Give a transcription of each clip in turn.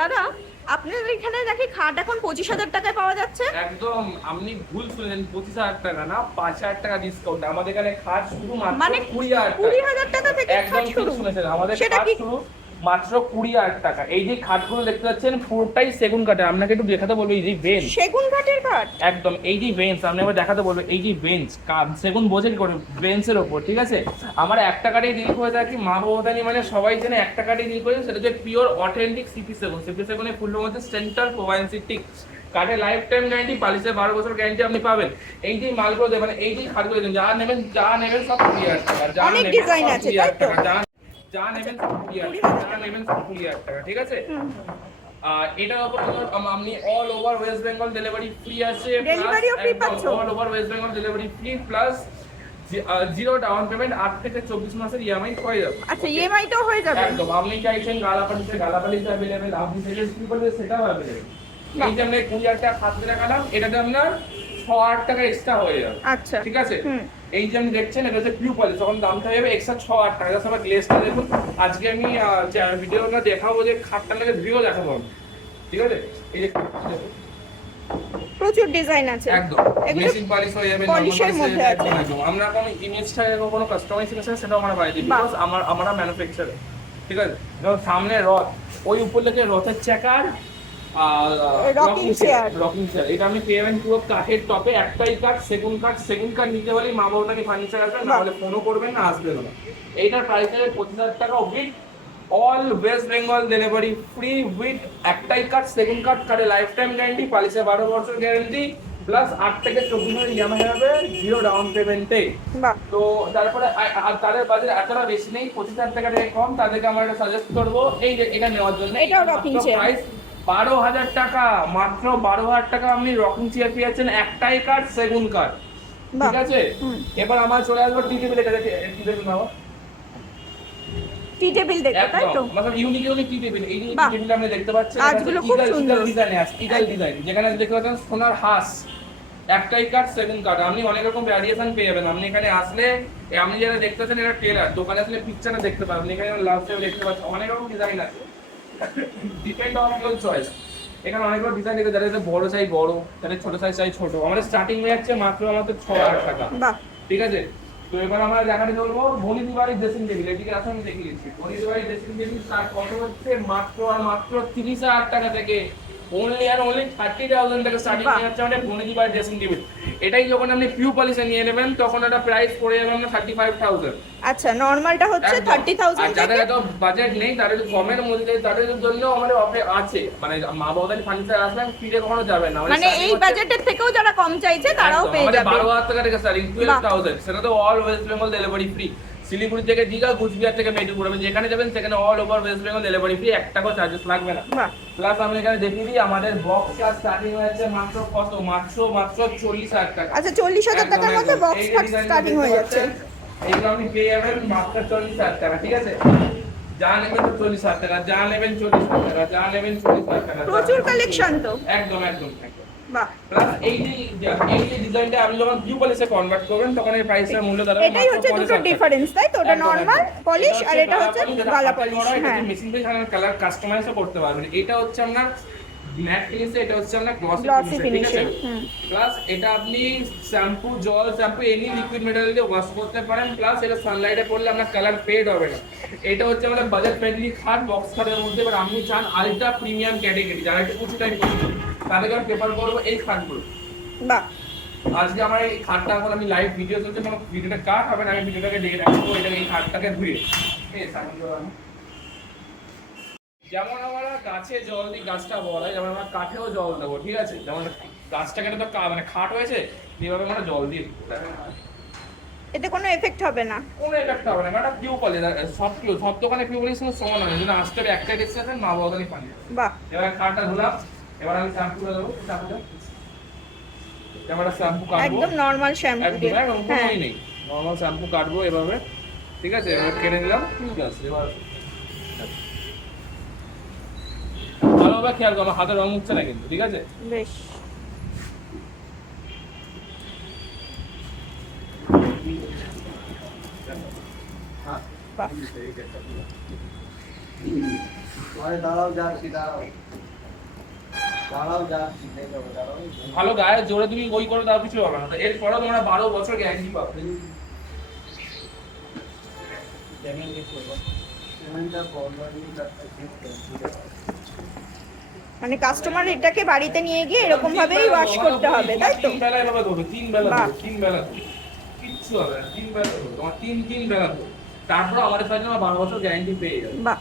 দাদা আপনাদের এখানে দেখি খাট এখন 25,000 টাকায় পাওয়া যাচ্ছে। একদম আপনি ভুল শুনেছেন, 25,000 টাকা না, 5,000 টাকা ডিসকাউন্ট। আমাদের এখানে খাট শুধু মাত্র মানে 20,000 টাকা থেকে একদম খাট ঠিক শুরু। শুনেছেন, আমাদের সেটা খাট কি? শুরু মাত্র 20,000 টাকা। এই যে খাটগুলো দেখতে পাচ্ছেন পুরোটাই সেগুন কাঠের। আপনাকে একটু দেখাতে বলবো, এই যে বেঞ্চ, সেগুন কাঠের খাট। একদম এই যে বেঞ্চ, আপনি আবার দেখাতে বলবো, এই যে বেঞ্চ সেগুন বোঝেন করে বেঞ্চের ওপর, ঠিক আছে। আমার একটা কাঠে ডিল করে থাকি, মা বাবাদানি মানে সবাই জেনে একটা কাঠে ডিল করে, সেটা হচ্ছে পিওর অথেন্টিক সিপি সেগুন। সিপি সেগুনের ফুলের মধ্যে সেন্ট্রাল প্রোভাইন্সিটিক কাঠে লাইফ টাইম গ্যারান্টি, পালিশে 12 বছর গ্যারান্টি আপনি পাবেন। এই যে মালগুলো দেবেন, এই যে খাটগুলো দেবেন, যা নেবেন সব 20,000 টাকা, যা অনেক নেবেন ডিজাইন সব আছে 20,000 তাই তো? টাকা, যা নেবেন সব 20,000 টাকা, যা নেবেন সব 20,000 টাকা, ঠিক আছে। আর এটার উপর আপনি all over West Bengal delivery free আছে, ডেলিভারিও ফ্রি পাচ্ছ? All over West Bengal delivery free plus zero down payment, 8 থেকে 24 মাসের ইএমআই হয়ে যাবে। আচ্ছা ইএমআই তো হয়ে যাবে একদম, আপনি চাইছেন গালাপালিতে अवेलेबल, আপনি চাইছেন সিম্পলে সেটাও अवेलेबल। এই যে আমরা 20,000 টাকা খাত দেখালাম, এটাতে আপনার 6,000 টাকা এক্সট্রা হয়ে যাবে। আচ্ছা ঠিক আছে। এই যে আপনি দেখছেন এটা হচ্ছে পিউ পলিশ, তখন দামটা হয়ে যাবে এক্সট্রা 6,000 টাকা। জাস্ট আমার গ্লেজটা দেখুন। আজকে আমি ভিডিওটা দেখাবো যে খাটটা লাগে ভিডিও দেখাবো আমি, ঠিক আছে। এই যে প্রচুর ডিজাইন আছে, একদম এগুলো মেশিন পলিশ হয়ে যাবে, পলিশের মধ্যে আছে। একদম আমরা কোনো ইমেজটাকে কোনো কাস্টমাইজেশন সেটাও আমরা বাড়িয়ে দিই, বিকজ আমরা ম্যানুফ্যাকচারার, ঠিক আছে। যেমন সামনে রথ, ওই উপর থেকে রথের চাকার রকিং চেয়ার, এটা আপনি পেয়ে যাবেন পুরো কাঠের টপে, একটাই কাঠ, সেগুন কাঠ নিতে হলেই মা বাবাকে ফার্নিচার আসবেন, না হলে ফোনও করবেন না, আসবেন না। এইটার প্রাইস আছে 25,000 টাকা with all West Bengal delivery free, with একটাই কাঠ সেগুন কাঠে লাইফ টাইম গ্যারান্টি, পালিশে 12 বছর গ্যারান্টি, প্লাস 8 থেকে 24 মাসের ইএমআই হবে জিরো ডাউন পেমেন্টে। তো তারপরে আর তাদের বাজেট এতটা বেশি নেই, 25,000 টাকা থেকে কম, তাদেরকে আমরা এটা সাজেস্ট করবো এই যে এটা নেওয়ার জন্য। এটাও রকিং চেয়ার, প্রাইস 12,000 টাকা, মাত্র 12,000 টাকা আপনি রকিং চেয়ার পেয়েছেন, একটাই কাঠ সেগুন কাঠ, ঠিক আছে। এবার আমার চলে আসবো টি টেবিল, এটা দেখে টি টেবিল নাও, টি টেবিল দেখো তাই তো, মানে ইউনিক টি টেবিল। এই যে টি টেবিল আপনি দেখতে পাচ্ছেন, কাজগুলো খুব সুন্দর ডিজাইনে আছে, ইটাল ডিজাইন, যেখানে দেখতে পাচ্ছেন সোনার হাঁস, একটাই কাঠ সেগুন কাঠ। আপনি অনেক রকম ভ্যারিয়েশন পেয়ে যাবেন। আপনি এখানে আসলে আপনি যেটা দেখতে পাচ্ছেন এটা টেলার, দোকানে আসলে পিকচারে দেখতে পাবেন, এখানে লাস্ট টাইম দেখতে পাচ্ছেন অনেক রকম ডিজাইন আছে, ডিপেন্ড অন ইওর চয়েস। এখানে অনেকগুলো ডিজাইন আছে, যাদের বড় চাই বড়, যাদের ছোট সাইজ চাই ছোট। আমাদের স্টার্টিং হয়ে যাচ্ছে মাত্র আমাদের 6,000 টাকা, ঠিক আছে। তো এবার আমরা দেখাতে চলবো বনিদি বাড়ির ড্রেসিং টেবিল। এদিকে আসলে আমি দেখিয়ে দিচ্ছি বনিদি বাড়ির ড্রেসিং টেবিল স্টার্ট কত হচ্ছে মাত্র 30,000 টাকা থেকে, only and only 30,000 টাকা স্টার্টিং হয়ে যাচ্ছে আমাদের বনিদি বাড়ির ড্রেসিং টেবিল। এটাই যখন আপনি পিউ পলিশে নিয়ে নেবেন তখন এটা প্রাইস পড়ে যাবে আপনার 35,000। আচ্ছা নরমালটা হচ্ছে 30,000 থেকে। যাদের এত বাজেট নেই, তাদের কমের মধ্যে, তাদের জন্য আমাদের অফার আছে, মানে মা বাবাদের ফার্নিচার আসবেন ফিরে কখনো যাবে না, মানে এই বাজেটের থেকেও যারা কম চাইছে তারাও পেয়ে যাবে। 12,000 টাকা থেকে স্টার্টিং, 12,000, সেটা তো all West Bengal delivery free. Siliguri থেকে দীঘা, কুচবিহার থেকে মেদিনীপুর, আপনি যেখানে যাবেন সেখানে all over West Bengal delivery free, 1 টাকাও চার্জেস লাগবে না। প্লাস আমি এখানে দেখিয়ে দিই আমাদের বক্স কাজ স্টার্টিং হয়েছে মাত্র কত, মাত্র 40,000 টাকা। আচ্ছা 40,000 টাকার মধ্যে বক্স কাট স্টার্টিং হয়ে যাচ্ছে। এইগুলো আপনি পেয়ে যাবেন মাত্র 40,000 টাকা, ঠিক আছে। যা নেবেন 40,000 টাকা, যা নেবেন 40,000 টাকা, যা নেবেন 40,000 টাকা। প্রচুর কালেকশন তো, একদম একদম একদম। প্লাস এই যে ডিজাইনটা আপনি যখন পিউ পলিশে কনভার্ট করবেন তখন এই প্রাইসের মূল্য দাঁড়াবে, এটাই হচ্ছে দুটো ডিফারেন্স তাই তো, ওটা নরমাল পলিশ আর এটা হচ্ছে গালা পলিশ। হ্যাঁ, মেশিন দিয়ে আপনারা কালার কাস্টমাইজও করতে পারবেন। এটা হচ্ছে আপনার ম্যাট ফিনিশে, এটা হচ্ছে আপনার গ্লসি ফিনিশে, ঠিক আছে। প্লাস এটা আপনি shampoo, shampoo any liquid material দিয়ে ওয়াশ করতে পারেন, প্লাস এটা সানলাইটে পড়লে আপনার কালার ফেড হবে না। এটা হচ্ছে আমাদের বাজেট ফ্রেন্ডলি খাট, বক্স খাটের মধ্যে। এবার আপনি চান আলট্রা প্রিমিয়াম ক্যাটাগরি, যারা একটু উঁচু টাইপ করবেন, তাদেরকে আমি প্রেফার করবো এই খাটগুলো। আজকে আমার এই খাটটা, এখন আমি লাইভ ভিডিও চলছে, মানে ভিডিওটা কাট হবে না, আমি ভিডিওটাকে দেখে রাখবো, এটা এই খাটটাকে ধুয়ে যেমন আমরা গাছে জল দিই, গাছটা বড় হয়, যেমন আমরা কাঠেও জল দেবো, ঠিক আছে। যেমন গাছটাকে তো মানে খাট হয়েছে, এইভাবে আমরা জল দিই, এতে কোনো এফেক্ট হবে না, কোনো এফেক্ট হবে না। এটা পিউ পলিশ, সব দোকানে পিউ পলিশ সমান হয়, যদি আসতে হবে একটাই ডেস্টিনেশন মা বাবাদের পানি। এবার খাটটা ধুলাম, এবার আমি শ্যাম্পু করে দেবো, এবার শ্যাম্পু কাটবো, একদম নরমাল শ্যাম্পু দিয়ে, হ্যাঁ নেই নরমাল শ্যাম্পু কাটবো এভাবে, ঠিক আছে। এবার কেটে নিলাম, ঠিক আছে। এবার ভালোভাবে খেয়াল করো, আমার হাতে রং উঠছে না কিন্তু, ঠিক আছে। বেশ ভালো গায়ে জোরে তুমি ওই করে দাও, কিছু হবে না। এরপরে তোমরা 12 বছর গ্যারান্টি পাবে। মানে কাস্টমার এটাকে বাড়িতে নিয়ে গিয়ে এরকম ভাবেই ওয়াশ করতে হবে, তাই তো? 3 বেলা এভাবে ধোবে, 3 বেলা বাহ। ধোবে, 3 বেলা ধোবে। কিচ্ছু হবে না, 3 বেলা ধোবে, তোমার 3 বেলা ধোবে। তারপর আমাদের কাছে 12 বছর গ্যারান্টি পেয়ে যাবে। বাহ।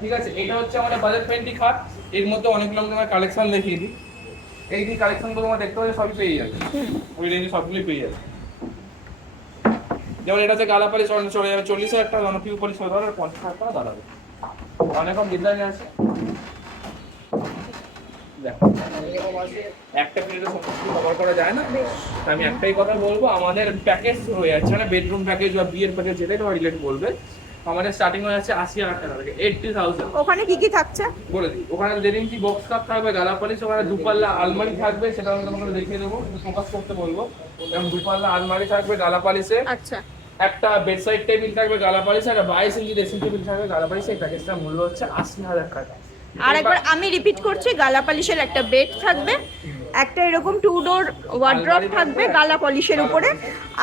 ঠিক আছে, এটা হচ্ছে আমাদের বাজেট ফ্রেন্ডলি খাট। এর মধ্যে অনেকগুলো তোমার কালেকশন দেখিয়ে দিই। এই যে কালেকশনগুলো তোমরা দেখতে পাচ্ছ সবই পেয়ে যাবে, ওই রেঞ্জে সবগুলোই পেয়ে যাবে। যেমন এটা হচ্ছে গালাপালি চলে যাবে 40,000 টাকা, জনপ্রিয় পলি 50,000 টাকা দাঁড়াবে। অনেক রকম ডিজাইন আছে, দেখো একটা প্লেটে সমস্ত কভার করা যায় না। তো আমি একটাই কথা বলবো, আমাদের প্যাকেজ হয়ে যাচ্ছে, মানে বেডরুম প্যাকেজ বা বিয়ের প্যাকেজ যেটাই তোমার রিলেট বলবে, আমাদের স্টার্টিং হয়ে যাচ্ছে 80,000 টাকা থেকে 80,000। ওখানে কি কি থাকছে বলে দিই, ওখানে 1.5 ইঞ্চি বক্স কাপ থাকবে, গালাপালিশ, ওখানে দুপাল্লা আলমারি থাকবে, সেটা আমি তোমাকে দেখিয়ে দেবো, ফোকাস করতে বলবো। এবং দুপাল্লা আলমারি থাকবে গালাপালিশে, আচ্ছা একটা বেডসাইড টেবিল থাকবে গালাপালিশে, একটা 22 ইঞ্চি ড্রেসিং টেবিল থাকবে গালাপালিশে। এই প্যাকেজটার মূল্য হচ্ছে 80,000 টাকা। আর একবার আমি রিপিট করছি, গালা পলিশের একটা বেড থাকবে, একটা এরকম 2 ডোর ওয়ার্ড্রপ থাকবে গালা পলিশের উপরে,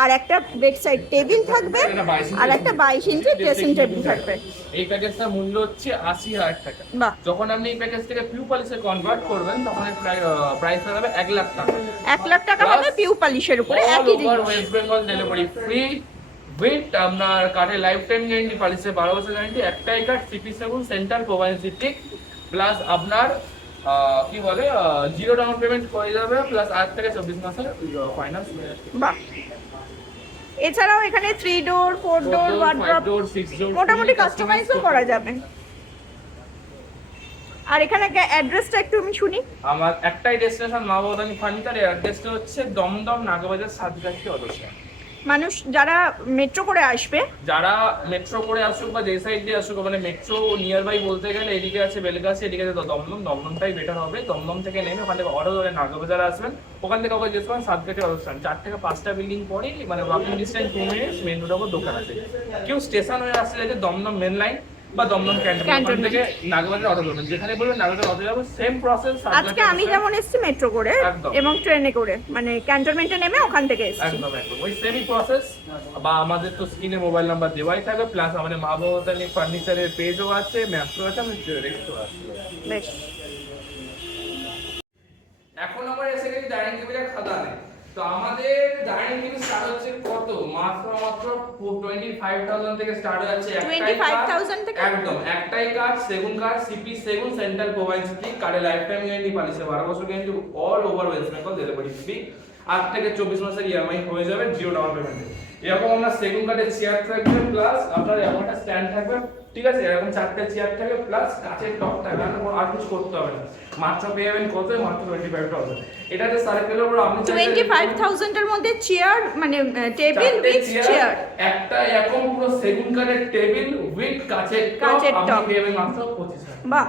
আর একটা বেড সাইড টেবিল থাকবে, আর একটা 22 ইঞ্চি ড্রেসিং টেবিল থাকবে। এই প্যাকেজটার মূল্য হচ্ছে 80,000 টাকা। বাহ। যখন আপনি এই প্যাকেজ থেকে পিউ পলিশে কনভার্ট করবেন, তখন এর প্রাইস হয়ে যাবে 1 লাখ টাকা। 1 লাখ টাকা হবে পিউ পলিশের উপরে, একই জিনিস। West Bengal delivery free with আপনার কার্ডে লাইফ টাইম গ্যারান্টি, পলিশে 12 বছর গ্যারান্টি, একটাই card CP7 centre provide plus আপনার কি বলে 0 ডাউন পেমেন্ট করে যাবে, প্লাস 8 থেকে 24 মাসের ফাইন্যান্স। বাহ। এছাড়াও এখানে 3 ডোর 4 ডোর ওয়ার্ড্রপ মোটামুটি কাস্টমাইজও করা যাবে। আর এখানে অ্যাড্রেসটা একটু আমি শুনি। আমার একটাই ডেস্টিনেশন মা বাবাদানি ফার্নিচার, এর অ্যাড্রেসটা হচ্ছে দমদম নাগবাজার সাতগাছি অদর্শা। মানুষ যারা মেট্রো করে আসবে, যারা মেট্রো করে আসুক বা যে সাইড দিয়ে আসুক, মানে মেট্রো নিয়ার বাই বলতে গেলে এদিকে আছে বেলগাছি, এদিকে আছে দমদমটাই বেটার হবে। দমদম থেকে নেমে ওখান থেকে অটো ধরে নাগবাজার আসবেন, ওখান থেকে ওকে যেতে পারেন সাতগাছি অবস্থান, 4 থেকে 5টা বিল্ডিং পরেই, মানে ওয়াকিং ডিস্টেন্স 2 মিনিটস, মেন রোডের উপর দোকান আছে। কেউ স্টেশন হয়ে আসলে যে দমদম মেন লাইন বা দমদম ক্যান্টনমেন্ট থেকে নাগবাজার অটো ধরবেন, যেখানে বলবেন নাগবাজার অটো যাবো, সেম প্রসেস। আজকে আমি যেমন এসেছি মেট্রো করে এবং ট্রেনে করে, মানে ক্যান্টনমেন্টে নেমে ওখান থেকে এসেছি। একদম ওই সেমই প্রসেস। বা আমাদের তো স্ক্রিনে মোবাইল নাম্বার দেওয়াই থাকবে, প্লাস আমাদের মা বাবাদানি ফার্নিচারের পেজও আছে, ম্যাপও আছে, আমি রেক্টও আছে। বেশ। এখন আমরা এসে গেছি ডাইনিং টেবিলের খাদানে। তো আমাদের ডাইনিং টেবিল স্টার্ট হচ্ছে কত, মাত্র 25,000 থেকে স্টার্ট হয়ে যাচ্ছে। 25,000 থেকে একদম একটাই কার্ড, সেগুন কার্ড, CP7 সেন্ট্রাল প্রোভাইড কার্ডে লাইফ টাইম গ্যারান্টি, পলিসি 12 বছর guarantee, all over West Bengal delivery free, 8 থেকে 24 মাসের EMI হয়ে যাবে 0 ডাউন পেমেন্টে। এরকম আমরা সেগুন কার্ডের চেয়ার থাকবে, প্লাস আপনার এমন একটা স্ট্যান্ড থাকবে, ঠিক আছে, এরকম 4টে চেয়ার থাকবে, প্লাস কাচের টপ থাকবে, আর কিছু করতে হবে না। মাত্র পেয়ে যাবেন কত, মাত্র 25,000। এটাতে সার্কেলের উপর আপনি 25,000 এর মধ্যে চেয়ার, মানে টেবিল উইথ চেয়ার, একটা এরকম পুরো সেগুন কাঠের টেবিল উইথ কাচের টপ, আপনি পেয়ে যাবেন মাত্র 25,000। বাহ।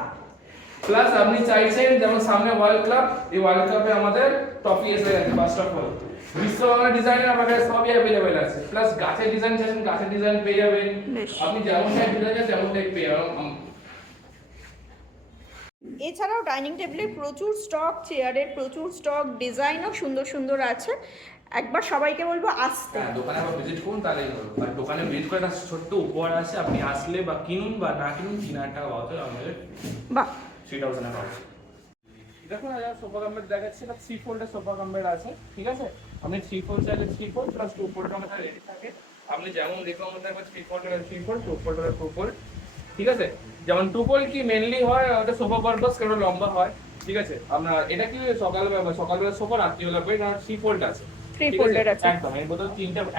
প্লাস আপনি চাইছেন যেমন সামনে ওয়ার্ল্ড কাপ, এই ওয়ার্ল্ড কাপে আমাদের ট্রফি এসে গেছে, ফার্স্ট অফ অল বিশ্ববাংলা ডিজাইনের আমাদের সবই অ্যাভেলেবেল আছে, প্লাস গাছের ডিজাইন চাইছেন গাছের ডিজাইন পেয়ে যাবেন, আপনি যেমন টাইপ ডিজাইন চান তেমন টাইপ পেয়ে যাবেন। এছাড়াও ডাইনিং টেবিলের প্রচুর স্টক, চেয়ারের প্রচুর স্টক, ডিজাইনও সুন্দর সুন্দর আছে। একবার সবাইকে বলবো আসতে। হ্যাঁ, দোকানে আবার ভিজিট করুন, তাহলেই হলো। আর দোকানে ভিজিট করে একটা ছোট্ট উপহার আছে, আপনি আসলে বা কিনুন বা না কিনুন 3,000 টাকা ভাউচার আমাদের। বাহ। 3,000 টাকা ভাউচার। দেখুন আজ সোফা কাম বেড দেখাচ্ছি, এটা 3 ফোল্ডের সোফা কাম বেড আছে, ঠিক আছে। আপনি 3 ফোল্ড চাইলে 3 ফোল্ড প্লাস 2 ফোল্ড আমাদের রেডি থাকে। আপনি যেমন রিকমেন্ড করবেন 3 ফোল্ড হলে 3 ফোল্ড, 2 ফোল্ড হলে 2 ফোল্ড, ঠিক আছে। যেমন 2 ফোল্ড কি মেইনলি হয় ওটা সোফা পারপাস, কারণ লম্বা হয়, ঠিক আছে। আমরা এটা কি সকালবেলা সোফা, রাত্রিবেলা বেড, আর 3 ফোল্ড আছে, 3 ফোল্ডের আছে একদম। এর মধ্যে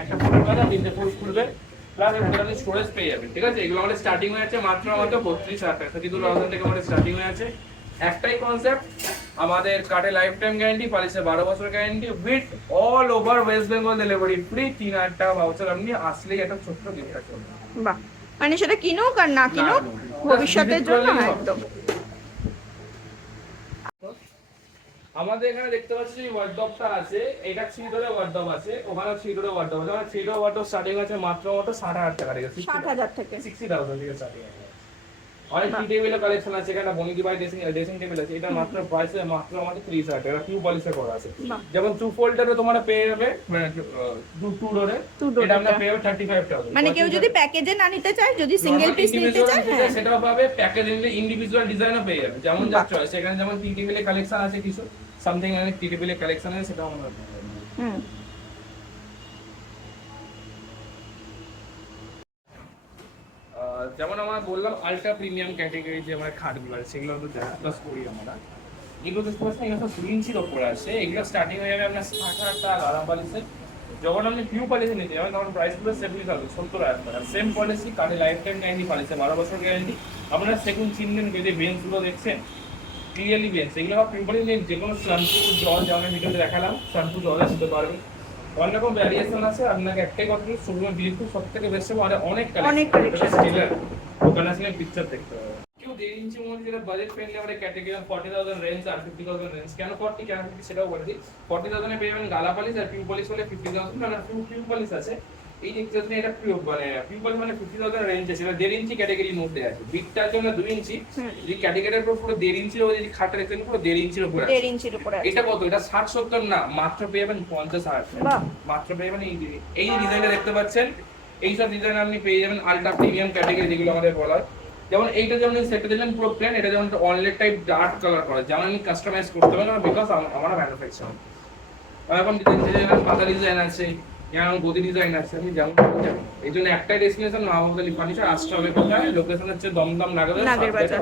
একটা ফোল্ড পাবে, 3টে ফোল্ড খুলবে, প্লাস এর মধ্যে স্টোরেজ পেয়ে যাবেন, ঠিক আছে। এগুলো আমাদের স্টার্টিং হয়ে আছে মাত্র 32,000 টাকা, 32,000 থেকে আমাদের স্টার্টিং হয়ে আছে। একটাই কনসেপ্ট, আমাদের কার্ডে লাইফ টাইম গ্যারান্টি, পলিসে 12 বছর guarantee, with all over West Bengal delivery free, 3,000 টাকা ভাউচার আপনি আসলেই একটা ছোট্ট গিফট আছে। বাহ, মানে সেটা কিনুক আর না কিনুক ভবিষ্যতের জন্য একদম। আমাদের এখানে দেখতে পাচ্ছি ওয়ার্ডরোবটা আছে, এটা 3 ডোরের ওয়ার্ডরোব আছে, ওখানে 3 ডোরের ওয়ার্ডরোব আছে। আমাদের 3 ডোরের ওয়ার্ডরোব স্টার্টিং আছে মাত্র 60,000 টাকা থেকে, 60,000 থেকে 60,000 থেকে স্টার্টিং আছে, অনেক টি টেবিলের কালেকশন আছে, এখানে বনিদি বাই ড্রেসিং টেবিল আছে, এটা মাত্র প্রাইস মাত্র আমাদের 30,000 টাকা, কিউ পলিশে করা আছে। বাহ। যেমন টু ফোল্ডারে তোমরা পেয়ে যাবে মানে টু ডোরে, Two door এটা আমরা এটা। পেয়ে যাবে 35,000। মানে কেউ যদি প্যাকেজে না নিতে চায়, যদি সিঙ্গেল পিস নিতে চায়, হ্যাঁ সেটাও পাবে, প্যাকেজ নিলে ইন্ডিভিজুয়াল ডিজাইনও পেয়ে যাবে, যেমন যা বাহ। চয়েস। এখানে যেমন টি টেবিলের কালেকশন আছে কিছু, সামথিং এখানে টি টেবিলের কালেকশন আছে, সেটাও আমরা পেয়ে যাবে। হুম। যেমন আমরা বললাম আলট্রা প্রিমিয়াম ক্যাটাগরি যে আমার খাটগুলো আছে সেগুলো তো প্লাস করি আমরা। এগুলো দেখতে পাচ্ছেন এগুলো সব 2 ইঞ্চির ওপরে আছে, এগুলো স্টার্টিং হয়ে যাবে আপনার 60,000 টাকা আরাম পলিশে। যখন আপনি পিউ পলিশে নিতে যাবেন তখন প্রাইস পুরো 70,000 টাকা। সেম পলিসি, কাঠে লাইফ টাইম গ্যারান্টি পলিসি, 12 বছর গ্যারান্টি। আপনারা সেকেন্ড চিনবেন যে বেঞ্চগুলো দেখছেন ক্লিয়ারলি বেঞ্চ, এগুলো পিউ পলিশে যে কোনো শ্যাম্পু জল যেমন ভিডিওতে দেখালাম শ্যাম্পু জলে দিতে পারবেন। অনেক রকম ভ্যারিয়েশন আছে, আপনাকে একটাই কথা বলি শুধু বিলকুল সব থেকে বেশি অনেক অনেক collection আছে। ওখানে আসলে পিকচার দেখতে হবে। কেউ 1.5 ইঞ্চির মধ্যে যেটা বাজেট ফ্রেন্ডলি আমাদের ক্যাটাগরি 40,000 রেঞ্জ আর 50,000 রেঞ্জ, কেন 40 কেন 50 সেটাও বলে দিই। 40,000 এ পেয়ে যাবেন গালা পলিশ, আর পিউ পলিশ হলে 50,000, মানে পিউ পলিশ আছে এই দেখতে এটা পিউ মানে পিউ পলিশ মানে 50,000 রেঞ্জ আছে, এটা 1.5 ইঞ্চি ক্যাটাগরির মধ্যে আছে। বিটটার জন্য 2 ইঞ্চি, যদি ক্যাটাগরির উপর পুরো 1.5 ইঞ্চির উপরে যদি খাটটা দেখতেন পুরো 1.5 ইঞ্চির উপরে আছে। 1.5 ইঞ্চির উপরে আছে। এটা কত? এটা 60-70 না, মাত্র পেয়ে যাবেন 50,000। বাহ। মাত্র পেয়ে যাবেন এই ডিজাইনটা দেখতে পাচ্ছেন, এই সব ডিজাইন আপনি পেয়ে যাবেন আলট্রা প্রিমিয়াম ক্যাটাগরি যেগুলো আমাদের বলা হয়। যেমন এইটা যেমন সেটটা দিলেন পুরো প্লেন, এটা যেমন অনলাইন টাইপ ডার্ক কালার করা, যেমন আমি কাস্টমাইজ করতে পারবো না বিকজ আমরা ম্যানুফ্যাকচার। এখন ডিজাইন পাতা ডিজাইন আছে, যেমন গদি ডিজাইন আছে, আমি যেমন যাবেন। এই জন্য একটাই ডেস্টিনেশন মা বাবা ফার্নিচার আসতে হবে কোথায়, লোকেশন হচ্ছে দমদম নাগের নাগের বাজার।